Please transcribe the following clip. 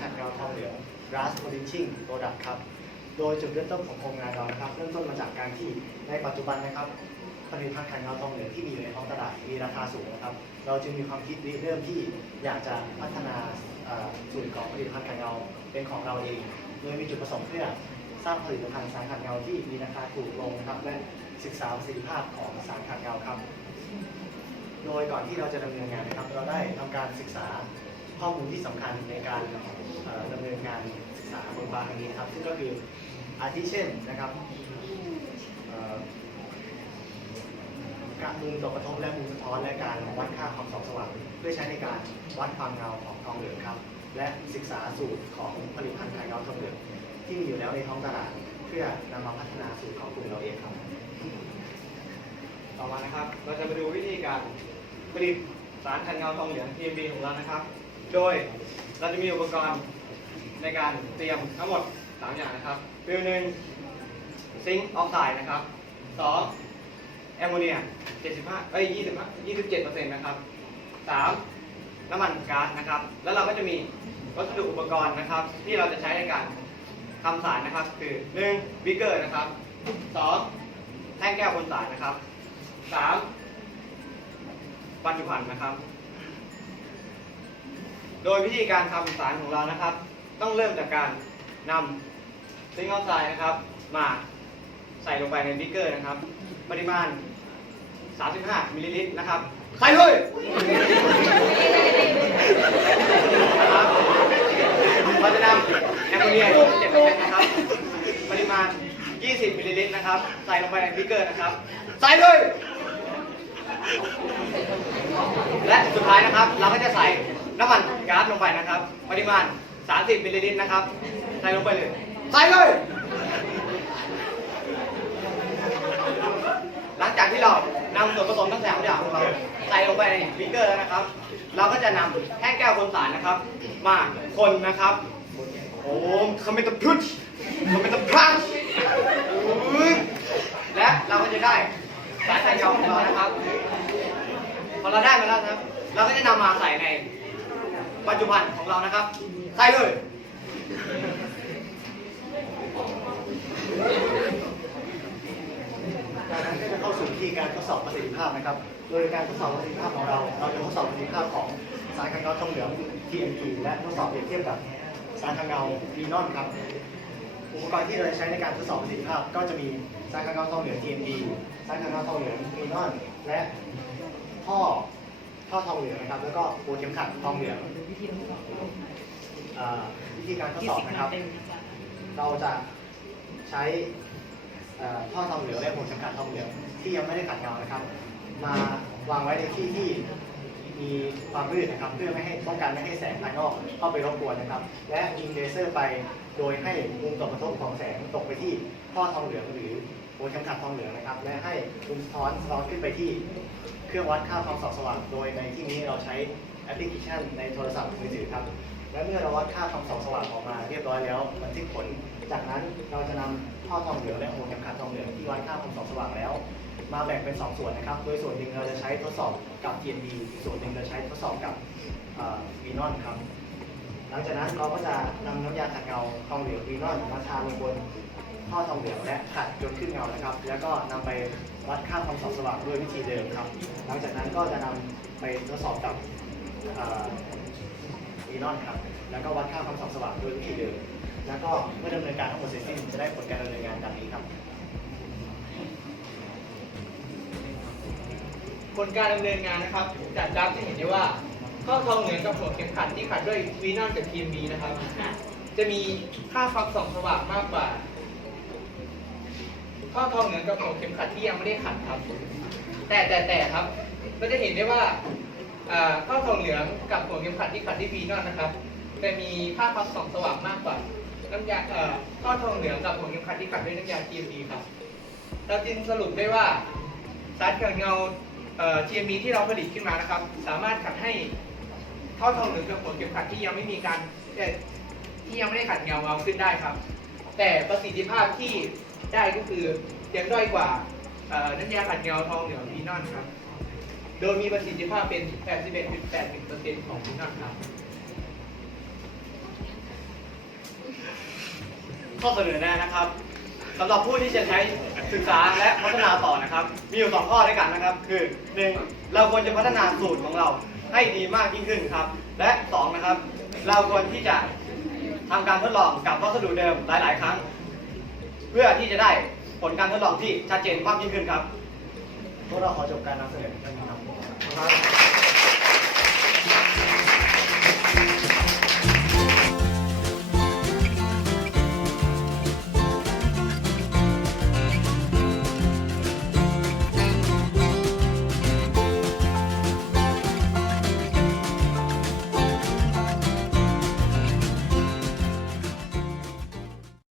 ษาเกี่ยวกับผลิตภัณฑ์ขัดเงาทองเหลือง Glass Polishing Product ครับ โดยจุดเริ่มต้นของโครงงานเรานะครับ เริ่มต้นมาจากการที่ในปัจจุบันนะครับผลิตภัณฑ์ขัดเงาทองเหลืองที่มีอยู่ในท้องตลาดมีราคาสูงนะครับ เราจึงมีความคิดริเริ่มที่อยากจะพัฒนาเอ่อสูตรของผลิตภัณฑ์ขัดเงาเป็นของเราเองโดยมีจุดประสงค์เพื่อสร้างผลิตภัณฑ์สารขัดเงาที่มีราคาถูกลงนะครับและศึกษาประสิทธิภาพของสารขัดเงาครับ โดยก่อนที่เราจะดำเนินงานนะครับ เราได้ทำการศึกษา ข้อมูลที่สำคัญในการเอ่อดำเนินงานศึกษาบนบาร์แห่งนี้ครับ ซึ่งก็คืออาทิเช่นนะครับการมุมตกกระทบและมุมสะท้อนและการวัดค่าความส่องสว่างเพื่อใช้ในการวัดความเงาของทองเหลืองครับ และศึกษาสูตรของผลิตภัณฑ์ขัดเงาทองเหลืองที่มีอยู่แล้วในท้องตลาด เพื่อนำมาพัฒนาสูตรของกลุ่มเราเองครับ ต่อมานะครับ เราจะมาดูวิธีการผลิตสารคันเงาทองเหลือง TMB ของเรานะครับ โดยเราจะมีอุปกรณ์ในการเตรียมทั้งหมด 3 อย่างนะครับคือหนึ่งซิงค์ออกไซด์นะครับสองแอมโมเนีย 75เอ้ย25 27%นะครับสามน้ำมันก๊าซนะครับ แล้วเราก็จะมีวัสดุอุปกรณ์นะครับ ที่เราจะใช้ในการทำสารนะครับ คือ1บิกเกอร์นะครับสองแท่งแก้วบนสารนะครับสามบรรจุภัณฑ์นะครับ โดยวิธีการทำสารของเรานะครับ ต้องเริ่มจากการนำซิงค์ออกไซด์นะครับ มาใส่ลงไปในบิ๊กเกอร์นะครับ ปริมาณ 35มิลลิลิตรนะครับใส่เลยนะครับเราจะนำแอมโมเนีย7%นะครับ ปริมาณ 20มิลลิลิตรนะครับ ใส่ลงไปในบิ๊กเกอร์นะครับ ใส่เลย และสุดท้ายนะครับ เราก็จะใส่น้ำมันก๊าซลงไปนะครับ ปริมาณ 30มิลลิลิตรนะครับ ใส่ลงไปเลย ใส่เลย หลังจากที่เรานำส่วนผสมทั้งสามอย่างของเราใส่ลงไปในบิ๊กเกอร์แล้วนะครับ เราก็จะนำแท่งแก้วคนสารนะครับ มาคนนะครับ โอ้คาเมตาพุชคาเมตาพัชและเราก็จะได้สารไทยเงาของเรานะครับ พอเราได้มาแล้วนะครับ เราก็จะนำมาใส่ในปัจจุบันของเรานะครับ ใส่เลยจากนั้นก็จะเข้าสู่วิธีการทดสอบประสิทธิภาพนะครับ โดยการทดสอบประสิทธิภาพของเรา เราจะทดสอบประสิทธิภาพของสารคันเงาทองเหลือง TMP และทดสอบเปรียบเทียบกับสารคันเงาวีนอนครับ อุปกรณ์ที่เราจะใช้ในการทดสอบประสิทธิภาพ ก็จะมีสารคันเงาทองเหลือง TMP สารคันเงาทองเหลืองวีนอนและ ท่อท่อทองเหลืองนะครับ แล้วก็หัวเข็มขัดทองเหลืองอ่าวิธีการทดสอบนะครับเราจะใช้เอ่อท่อทองเหลืองและหัวเข็มขัดทองเหลืองที่ยังไม่ได้ขัดเงานะครับ มาวางไว้ในที่ที่มีความมืดนะครับ เพื่อไม่ให้ป้องกันไม่ให้แสงภายนอกเข้าไปรบกวนนะครับ และยิงเลเซอร์ไปโดยให้มุมตกกระทบของแสงตกไปที่ท่อทองเหลืองหรือหัวเข็มขัดทองเหลืองนะครับ และให้มุมสะท้อนสะท้อนขึ้นไปที่ เครื่องวัดค่าความส่องสว่างโดยในที่นี้เราใช้แอปพลิเคชันในโทรศัพท์มือถือครับ และเมื่อเราวัดค่าความส่องสว่างออกมาเรียบร้อยแล้วบันทึกผล จากนั้นเราจะนำท่อทองเหลืองและหัวเข็มขัดทองเหลืองที่วัดค่าความส่องสว่างแล้ว มาแบ่งเป็น 2 ส่วนนะครับ โดยส่วนหนึ่งเราจะใช้ทดสอบกับ TNB อีกส่วนหนึ่งเราใช้ทดสอบกับวีนอนครับ หลังจากนั้นเราก็จะนำน้ำยาขัดเงาทองเหลืองวีนอนมาทาลงบนท่อทองเหลืองและขัดจนขึ้นเงานะครับ แล้วก็นำไป วัดค่าความสองสว่างด้วยวิธีเดิมครับ หลังจากนั้นก็จะนำไปทดสอบกับวีนอนครับ แล้วก็วัดค่าความสองสว่างด้วยวิธีเดิม แล้วก็เมื่อดำเนินการทั้งหมดเสร็จสิ้นจะได้ผลการดำเนินงานดังนี้ครับผลการดำเนินงานนะครับ จากกราฟจะเห็นได้ว่าข้อทองเหลืองกับหัวเข็มขัดที่ขัดด้วยวีนอนกับทีมบีนะครับ จะมีค่าความส่องสว่างมากกว่า ข้อทองเหลืองกับหัวเข็มขัดที่ยังไม่ได้ขัดครับ แต่แต่แต่ครับเราจะเห็นได้ว่าอ่าข้อทองเหลืองกับหัวเข็มขัดที่ขัดด้วยวีนอนนะครับจะมีค่าความส่องสว่างมากกว่าน้ำยาอ่อข้อทองเหลืองกับหัวเข็มขัดที่ขัดด้วยน้ำยา TMB ครับเราจึงสรุปได้ว่าสารขัดเงาเอ่อ TMB ที่เราผลิตขึ้นมานะครับ สามารถขัดให้ท่อทองเหลืองกับหัวเข็มขัดที่ยังไม่มีการเอ่อที่ยังไม่ได้ขัดเงาเอาขึ้นได้ครับ แต่ประสิทธิภาพที่ ได้ก็คือยังด้อยกว่าน้ำยาขัดเงาทองเหลืองพีนอนครับ โดยมีประสิทธิภาพเป็น 81.81%ของพีนอนครับข้อเสนอแนะนะครับสำหรับผู้ที่จะใช้ศึกษาและพัฒนาต่อนะครับ มีอยู่ 2 ข้อด้วยกันนะครับ คือ 1. เราควรจะพัฒนาสูตรของเราให้ดีมากยิ่งขึ้นครับ และ 2 นะครับ เราควรที่จะทำการทดลองกับวัสดุเดิมหลาย ๆ ครั้ง เพื่อที่จะได้ผลการทดลองที่ชัดเจนมากยิ่งขึ้นครับ พวกเราขอจบการนำเสนอเพียงเท่านี้ครับ